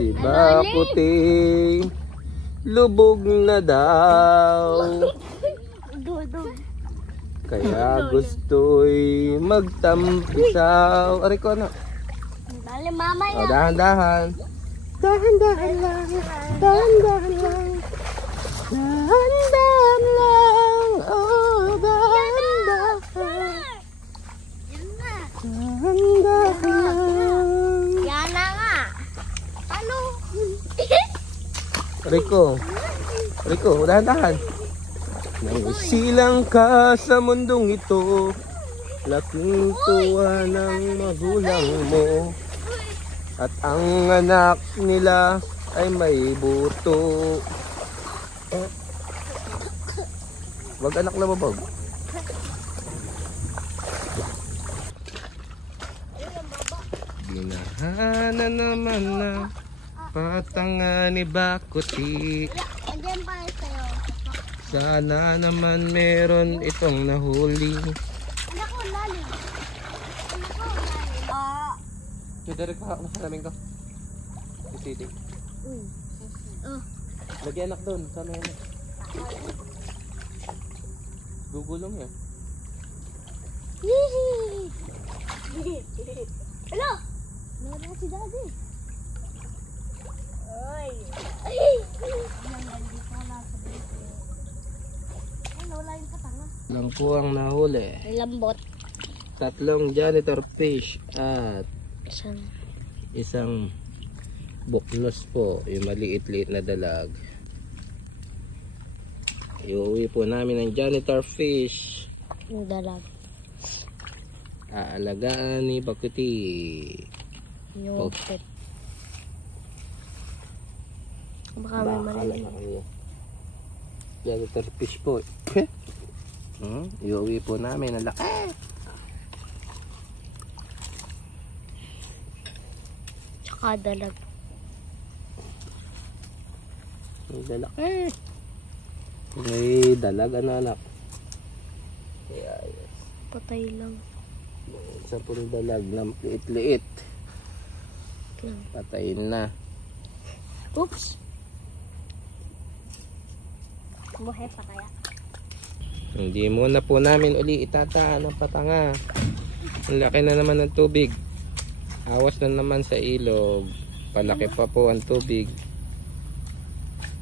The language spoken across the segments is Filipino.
Si Bakuting lubog na daw. Kaya gusto'y magtampisaw. Aray ko na. Dali mama O, dahan-dahan. Dahan-dahan lang. Dahan-dahan lang. Dahan-dahan lang. Oh, dahan-dahan. Dahan-dahan lang. Yan na nga. Ano? Rico, dahan-dahan. Nang silang ka sa mundong ito, laking tuwa ng magulang mo. At ang anak nila ay may buto. Wag anak na babag. Ginahana naman na patanga ni Bakuti. Andiyan pa sa'yo. Sana naman meron itong nahuli. Anak ko, lalim. Direk pa ako sa namin ko. Isitik. Lagyan anak doon. Sana yan. Gugulong yan. Hello! Nawala si Daddy. Ay! Nawala yung katanga. Lang po ang nahuli. Lambot. 3 janitor fish at isang buknos po. Yung maliit-liit na dalag. Iuwi po namin ang janitor fish. Yung dalag. Aalagaan ni Bakuti. Yung pet. Baka may mali. Janitor fish po. Iuwi po namin ang laki. Tsaka dalag. May dalag. May dalag anak. Yes. Patay lang. Isa pong dalag na liit-liit. Patay na. Oops. Buhay pa kaya? Hindi muna po namin uli itataan ang patanga. Ang laki na naman ng tubig. Awas na naman sa ilog. Palaki pa po ang tubig.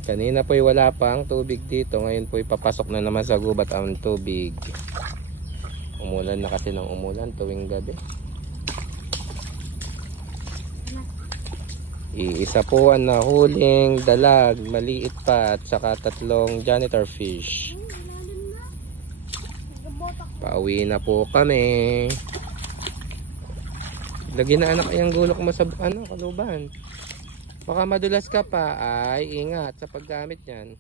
Kanina po'y wala pa ang tubig dito. Ngayon po'y papasok na naman sa gubat ang tubig. Umulan na kasi ng umulan tuwing gabi. Iisa po ang nahuling dalag, maliit pa, at saka 3 janitor fish. Pauwi na po kami. Lagyan na anak yung gulok mo sa kaluban. Baka madulas ka pa, ay ingat sa paggamit yan.